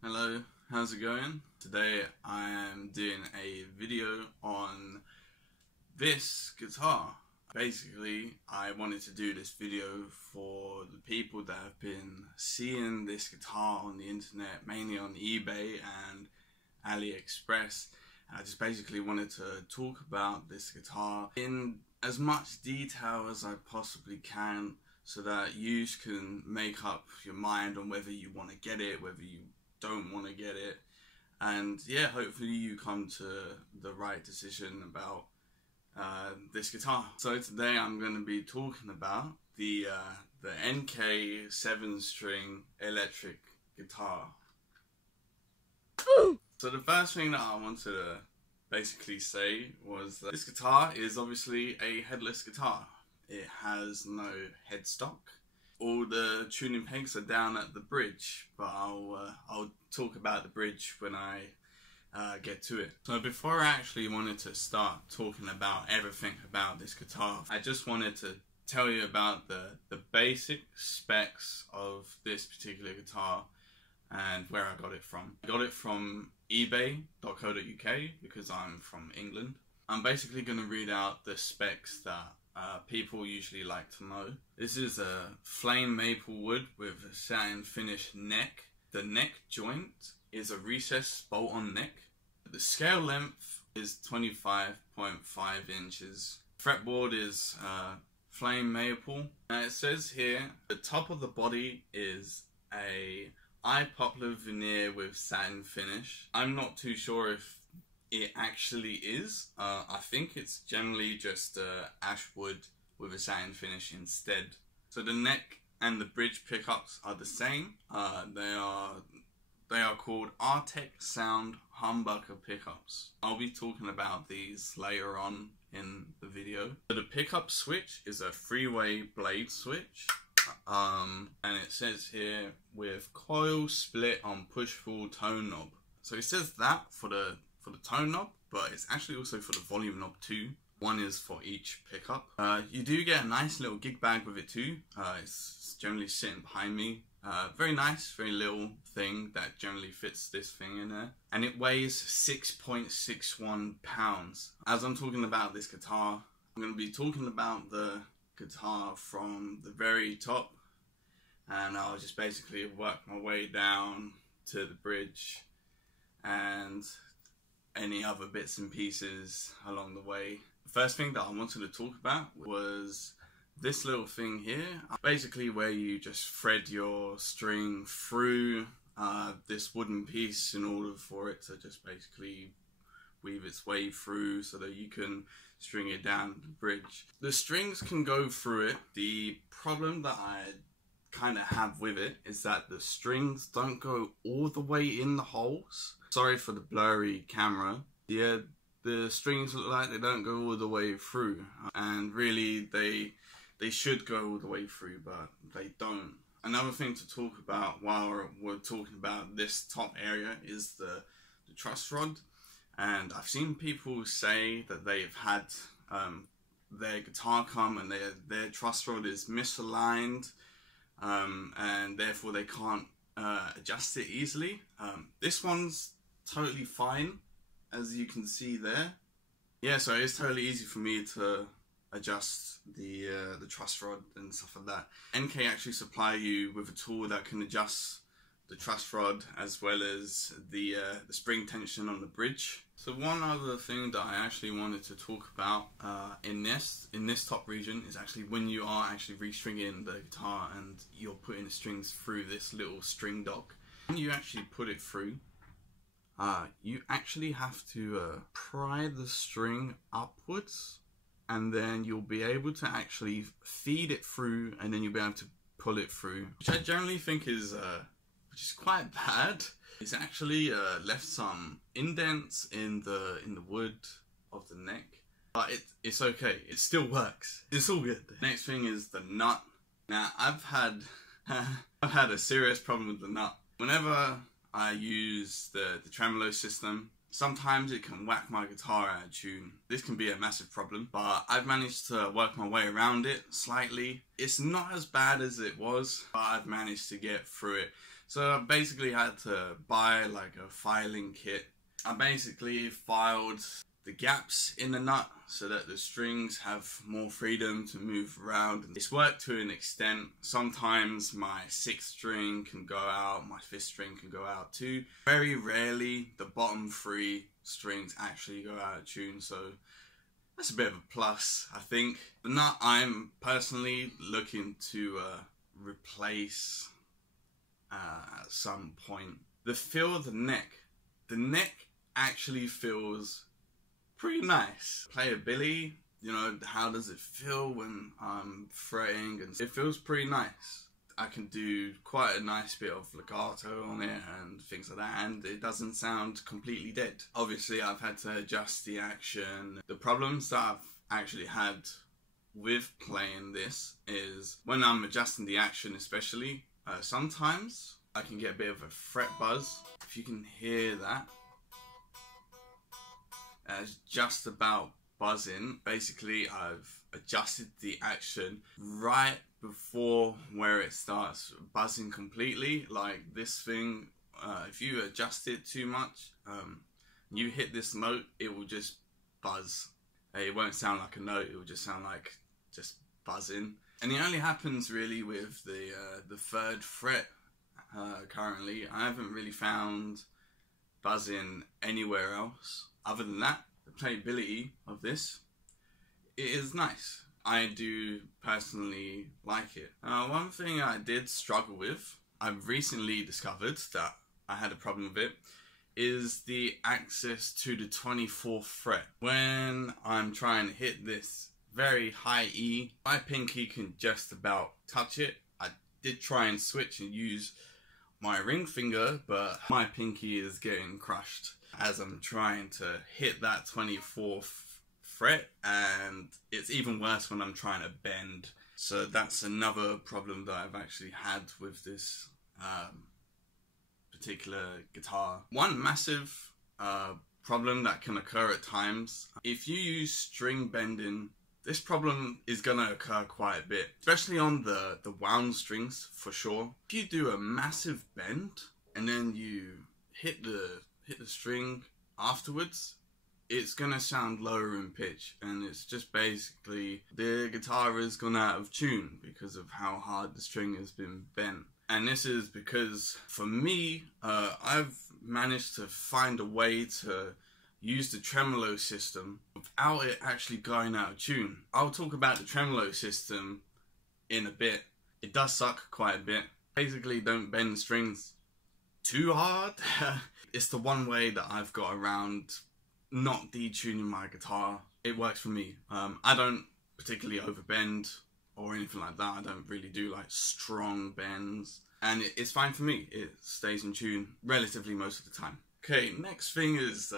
Hello, how's it going? Today I am doing a video on this guitar. Basically, I wanted to do this video for the people that have been seeing this guitar on the internet, mainly on eBay and AliExpress. And I just basically wanted to talk about this guitar in as much detail as I possibly can, so that you can make up your mind on whether you want to get it, whether you don't want to get it, and yeah, hopefully you come to the right decision about this guitar. So today I'm going to be talking about the NK 7-string electric guitar. So the first thing that I wanted to basically say was that this guitar is obviously a headless guitar. It has no headstock. All the tuning pegs are down at the bridge, but I'll talk about the bridge when I get to it. So before I actually wanted to start talking about everything about this guitar, I just wanted to tell you about the basic specs of this particular guitar and where I got it from. I got it from ebay.co.uk because I'm from England. I'm basically going to read out the specs that people usually like to know. This is a flame maple wood with a satin finish neck. The neck joint is a recessed bolt-on neck. The scale length is 25.5 inches. Fretboard is flame maple. Now it says here the top of the body is a eye poplar veneer with satin finish. I'm not too sure if it actually is. I think it's generally just ash wood with a satin finish instead. So the neck and the bridge pickups are the same. They are called Artec Sound humbucker pickups. I'll be talking about these later on in the video. So the pickup switch is a 3-way blade switch. And it says here with coil split on push-pull tone knob. So it says that for the tone knob, but it's actually also for the volume knob too. One is for each pickup. You do get a nice little gig bag with it too. It's generally sitting behind me. Very nice, very little thing that generally fits this thing in there. And it weighs 6.61 pounds. As I'm talking about this guitar, I'm going to be talking about the guitar from the very top, and I'll just basically work my way down to the bridge and any other bits and pieces along the way. The first thing that I wanted to talk about was this little thing here, basically where you just thread your string through this wooden piece in order for it to just basically weave its way through so that you can string it down the bridge. The strings can go through it. The problem that I kind of have with it is that the strings don't go all the way in the holes. Sorry for the blurry camera. Yeah, the strings look like they don't go all the way through, and really they should go all the way through, but they don't. Another thing to talk about while we're talking about this top area is the truss rod. And I've seen people say that they've had their guitar come and their truss rod is misaligned, and therefore they can't adjust it easily. This one's totally fine, as you can see there. Yeah, so it's totally easy for me to adjust the truss rod and stuff like that. NK actually supply you with a tool that can adjust the truss rod as well as the spring tension on the bridge. So one other thing that I actually wanted to talk about in this top region is actually when you are actually restringing the guitar and you're putting the strings through this little string dock. When you actually put it through, you actually have to pry the string upwards, and then you'll be able to actually feed it through, and then you'll be able to pull it through, which I generally think is which is quite bad. It's actually left some indents in the wood of the neck, but it's okay. It still works. It's all good. Next thing is the nut. Now I've had a serious problem with the nut. Whenever I use the Tremolo system, sometimes it can whack my guitar out of tune. This can be a massive problem, but I've managed to work my way around it slightly. It's not as bad as it was, but I've managed to get through it. So I basically had to buy like a filing kit. I basically filed the gaps in the nut so that the strings have more freedom to move around. It's worked to an extent. Sometimes my 6th string can go out, my 5th string can go out too. Very rarely the bottom 3 strings actually go out of tune, so that's a bit of a plus, I think. The nut I'm personally looking to replace at some point. The feel of the neck actually feels pretty nice. Playability, you know, how does it feel when I'm fretting, and it feels pretty nice. I can do quite a nice bit of legato on it and things like that, and it doesn't sound completely dead. Obviously I've had to adjust the action. The problems that I've actually had with playing this is when I'm adjusting the action, especially, sometimes I can get a bit of a fret buzz. If you can hear that, it's just about buzzing. Basically, I've adjusted the action right before where it starts buzzing completely. Like this thing, if you adjust it too much, you hit this note, it will just buzz. It won't sound like a note, it will just sound like just buzzing. And it only happens really with the 3rd fret currently. I haven't really found buzzing anywhere else. Other than that, the playability of this, it is nice. I do personally like it. One thing I did struggle with, I've recently discovered that I had a problem with it, is the access to the 24th fret. When I'm trying to hit this very high E, my pinky can just about touch it. I did try and switch and use my ring finger, but my pinky is getting crushed as I'm trying to hit that 24th fret, and it's even worse when I'm trying to bend. So that's another problem that I've actually had with this particular guitar. One massive problem that can occur at times, if you use string bending, this problem is going to occur quite a bit, especially on the wound strings for sure. If you do a massive bend and then you hit the string afterwards, it's going to sound lower in pitch, and it's just basically the guitar has gone out of tune because of how hard the string has been bent. And this is because, for me, I've managed to find a way to use the tremolo system without it actually going out of tune. I'll talk about the tremolo system in a bit. It does suck quite a bit. Basically, don't bend strings too hard. It's the one way that I've got around not detuning my guitar. It works for me. I don't particularly overbend or anything like that. I don't really do like strong bends, and it's fine for me. It stays in tune relatively most of the time. Okay, next thing is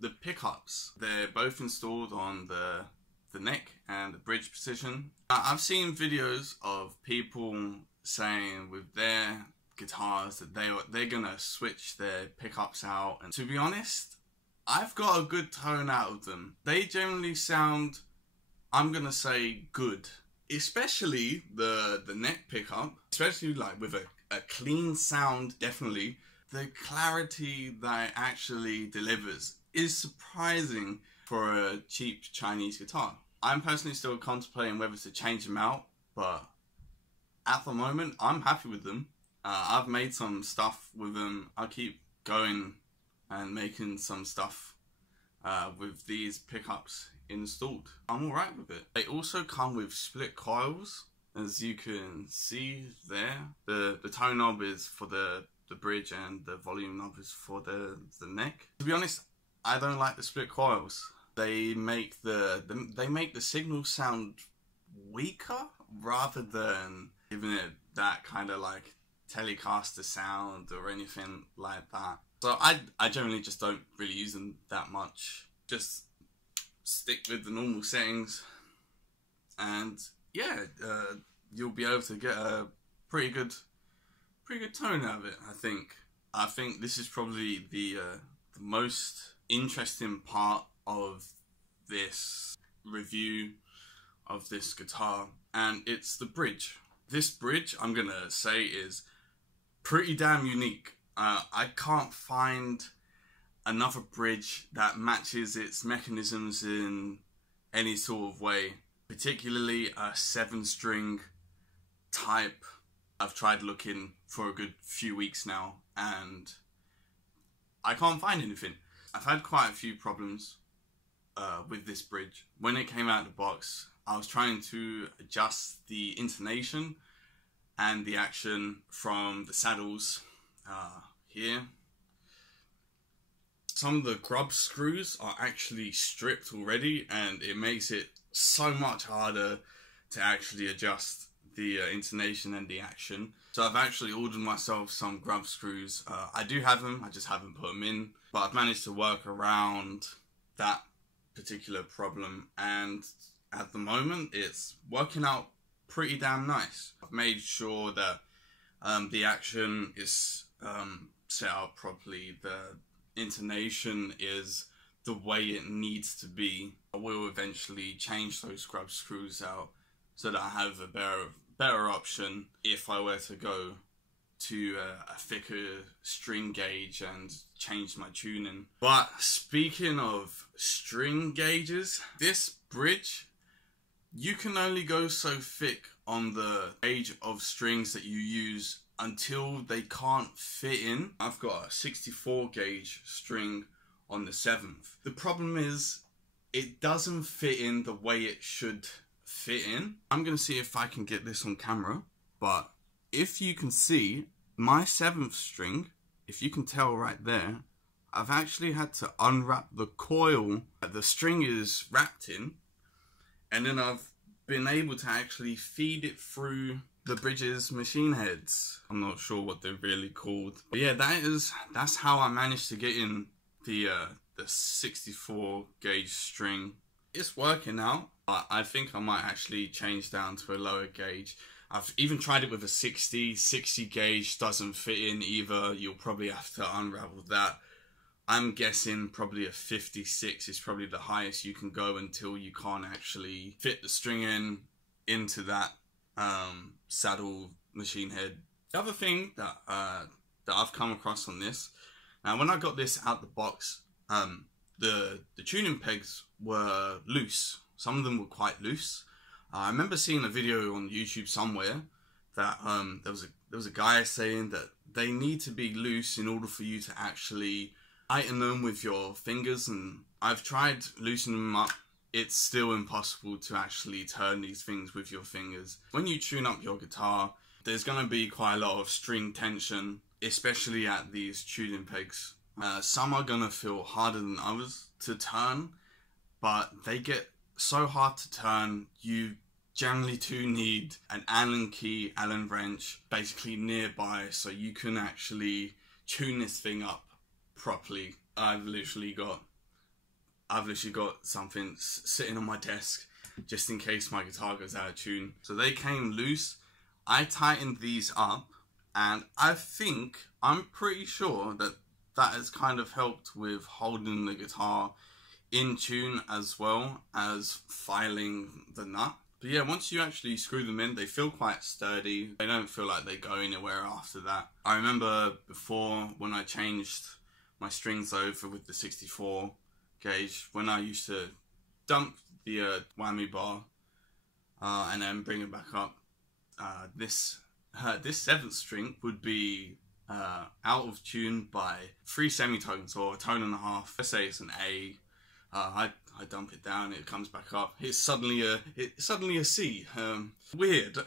the pickups. They're both installed on the neck and the bridge position. I've seen videos of people saying with their guitars that they're gonna switch their pickups out, and to be honest, I've got a good tone out of them. They generally sound, I'm gonna say, good. Especially the neck pickup, especially like with a clean sound, definitely. The clarity that it actually delivers is surprising for a cheap Chinese guitar. I'm personally still contemplating whether to change them out, but at the moment, I'm happy with them. I've made some stuff with them. I'll keep going and making some stuff with these pickups installed. I'm alright with it. They also come with split coils, as you can see there. The tone knob is for the bridge and the volume knob is for the neck. To be honest, I don't like the split coils. They make the signal sound weaker rather than giving it that kind of like Telecaster sound or anything like that. So I generally just don't really use them that much. Just stick with the normal settings, and yeah, you'll be able to get a pretty good tone out of it. I think this is probably the most interesting part of this review of this guitar, and it's the bridge. This bridge, I'm gonna say, is pretty damn unique. I can't find another bridge that matches its mechanisms in any sort of way, particularly a 7-string type. I've tried looking for a good few weeks now and I can't find anything. I've had quite a few problems with this bridge. When it came out of the box, I was trying to adjust the intonation and the action from the saddles here. Some of the grub screws are actually stripped already, and it makes it so much harder to actually adjust the intonation and the action. So I've actually ordered myself some grub screws. I do have them, I just haven't put them in, but I've managed to work around that particular problem, and at the moment it's working out pretty damn nice. I've made sure that the action is set up properly, the intonation is the way it needs to be. I will eventually change those grub screws out so that I have a better option if I were to go to a thicker string gauge and change my tuning. But speaking of string gauges, this bridge, you can only go so thick on the gauge of strings that you use until they can't fit in. I've got a 64 gauge string on the 7th. The problem is it doesn't fit in the way it should fit in. I'm gonna see if I can get this on camera, but if you can see my 7th string, if you can tell right there, I've actually had to unwrap the coil that the string is wrapped in, and then I've been able to actually feed it through the bridge's machine heads. I'm not sure what they're really called, but yeah, that's how I managed to get in the 64 gauge string. It's working out, but I think I might actually change down to a lower gauge. I've even tried it with a 60 gauge, doesn't fit in either. You'll probably have to unravel that. I'm guessing probably a 56 is probably the highest you can go until you can't actually fit the string into that saddle machine head. The other thing that I've come across on this, now when I got this out the box, the tuning pegs were loose. Some of them were quite loose. I remember seeing a video on YouTube somewhere that there was a guy saying that they need to be loose in order for you to actually tighten them with your fingers, and I've tried loosening them up. It's still impossible to actually turn these things with your fingers. When you tune up your guitar, there's going to be quite a lot of string tension, especially at these tuning pegs. Some are going to feel harder than others to turn, but they get so hard to turn, you generally do need an Allen key, Allen wrench, basically nearby, so you can actually tune this thing up properly. I've literally got something sitting on my desk just in case my guitar goes out of tune. So they came loose. I tightened these up, and I'm pretty sure that has kind of helped with holding the guitar in tune as well as filing the nut. But yeah, once you actually screw them in, they feel quite sturdy. They don't feel like they go anywhere after that. I remember before, when I changed my strings over with the 64 gauge, when I used to dump the whammy bar and then bring it back up, this 7th string would be out of tune by 3 semitones or a tone and a half. Let's say it's an A. I dump it down, it comes back up. It's suddenly a C. Weird.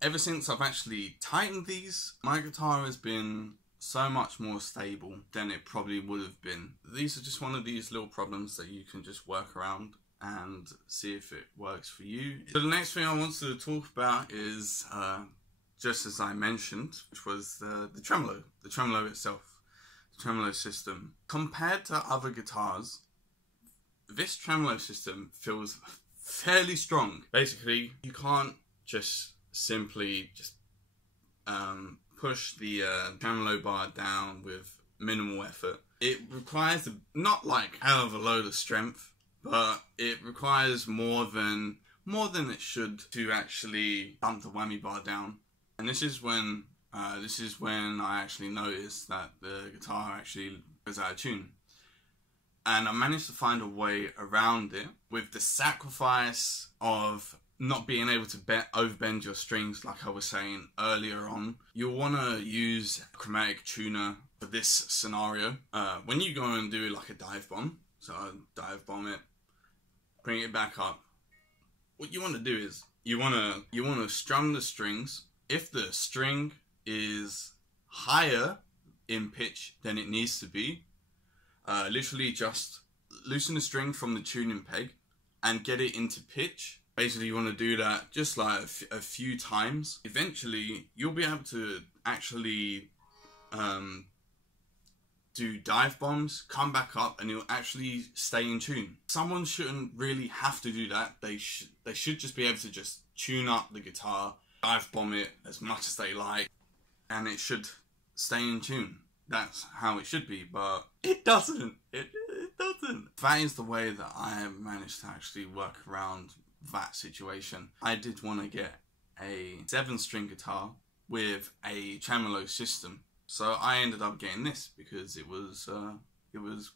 Ever since I've actually tightened these, my guitar has been so much more stable than it probably would have been. These are just one of these little problems that you can just work around and see if it works for you. So the next thing I wanted to talk about is, just as I mentioned, which was the tremolo. The tremolo itself. The tremolo system. Compared to other guitars, this tremolo system feels fairly strong. Basically, you can't just simply push the tremolo bar down with minimal effort. It requires not like hell of a load of strength, but it requires more than it should to actually dump the whammy bar down. And this is when This is when I actually noticed that the guitar actually goes out of tune. And I managed to find a way around it with the sacrifice of not being able to overbend your strings, like I was saying earlier on. You'll want to use a chromatic tuner for this scenario. When you go and do like a dive bomb, so dive bomb it, bring it back up, what you want to do is you want to strum the strings. If the string is higher in pitch than it needs to be, literally just loosen the string from the tuning peg and get it into pitch. Basically, you want to do that just like a few times. Eventually, you'll be able to actually do dive bombs, come back up, and it'll actually stay in tune. Someone shouldn't really have to do that. They should just be able to just tune up the guitar, dive bomb it as much as they like, and it should stay in tune. That's how it should be, but it doesn't. It doesn't. That is the way that I have managed to actually work around that situation. I did want to get a 7-string guitar with a tremolo system, so I ended up getting this because it was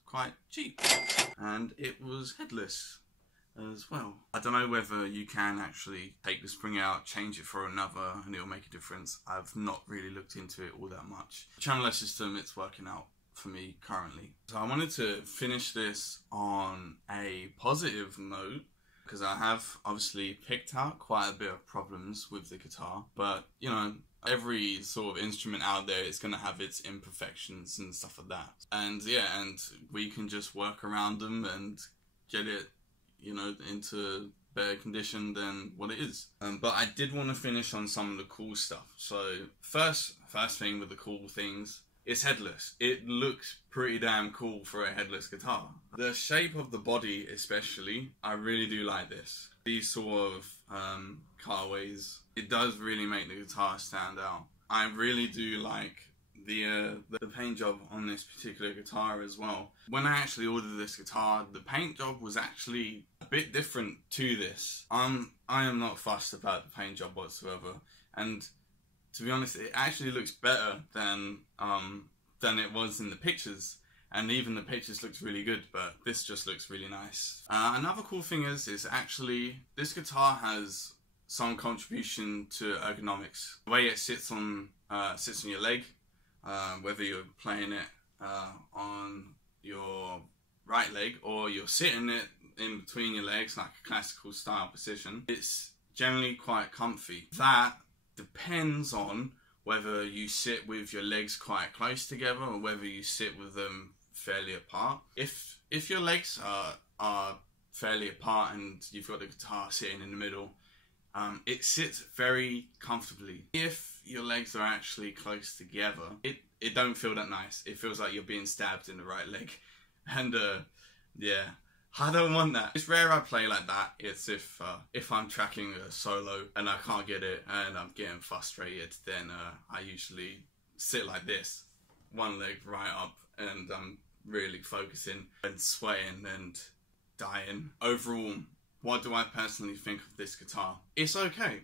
quite cheap and it was headless as well. I don't know whether you can actually take the spring out, change it for another, and it'll make a difference. I've not really looked into it all that much. The tremolo system, it's working out for me currently. So I wanted to finish this on a positive note, because I have obviously picked out quite a bit of problems with the guitar, but you know, every sort of instrument out there is going to have its imperfections and stuff like that. And yeah, and we can just work around them and get it, you know, into better condition than what it is. But I did want to finish on some of the cool stuff. So first thing with the cool things, it's headless. It looks pretty damn cool for a headless guitar. The shape of the body especially, I really do like this. These sort of cutaways, it does really make the guitar stand out. I really do like the paint job on this particular guitar as well. When I actually ordered this guitar, the paint job was actually a bit different to this. I am not fussed about the paint job whatsoever, and to be honest, it actually looks better than it was in the pictures, and even the pictures looks really good, but this just looks really nice. Another cool thing is actually this guitar has some contribution to ergonomics. The way it sits on your leg, whether you're playing it on your right leg or you're sitting it in between your legs like a classical style position, it's generally quite comfy. That depends on whether you sit with your legs quite close together or whether you sit with them fairly apart. If your legs are fairly apart and you've got the guitar sitting in the middle, it sits very comfortably. If your legs are actually close together, it don't feel that nice. It feels like you're being stabbed in the right leg, and yeah, I don't want that. It's rare I play like that. It's if I'm tracking a solo and I can't get it and I'm getting frustrated, then I usually sit like this, one leg right up, and I'm really focusing and swaying and dying. Overall, what do I personally think of this guitar? It's okay.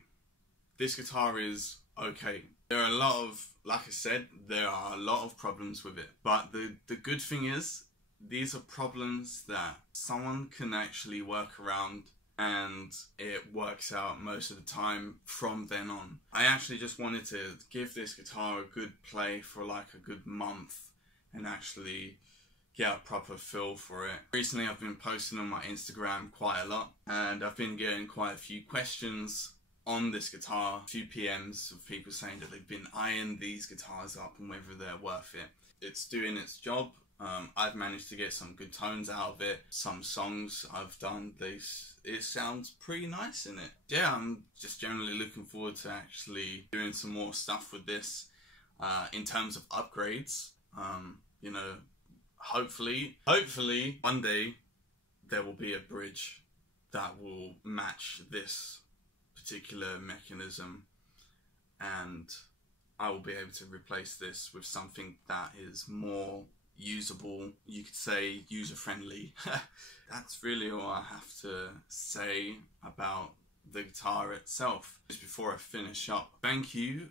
This guitar is okay. There are a lot of, like I said, there are a lot of problems with it. But the good thing is, these are problems that someone can actually work around, and it works out most of the time from then on. I actually just wanted to give this guitar a good play for like a good month and actually get a proper feel for it. Recently I've been posting on my Instagram quite a lot, and I've been getting quite a few questions on this guitar, a few PMs of people saying that they've been eyeing these guitars up and whether they're worth it. It's doing its job. I've managed to get some good tones out of it. Some songs I've done, it sounds pretty nice in it. Yeah, I'm just generally looking forward to actually doing some more stuff with this in terms of upgrades. You know, hopefully one day there will be a bridge that will match this particular mechanism, and I will be able to replace this with something that is more usable, you could say user-friendly. That's really all I have to say about the guitar itself. Just before I finish up, thank you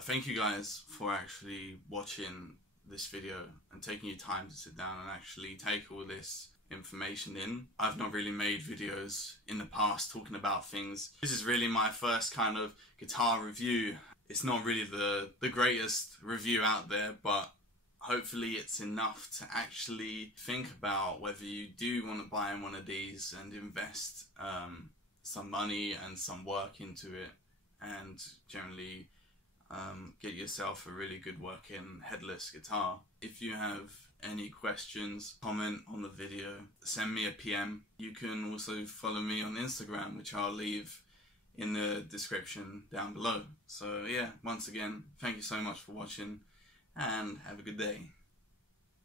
Thank you guys for actually watching this video and taking your time to sit down and actually take all this information in. I've not really made videos in the past talking about things. This is really my first kind of guitar review. It's not really the greatest review out there, but hopefully it's enough to actually think about whether you do want to buy one of these and invest some money and some work into it, and generally get yourself a really good working headless guitar. If you have any questions, comment on the video, send me a PM. You can also follow me on Instagram, which I'll leave in the description down below. So yeah, once again, thank you so much for watching and have a good day.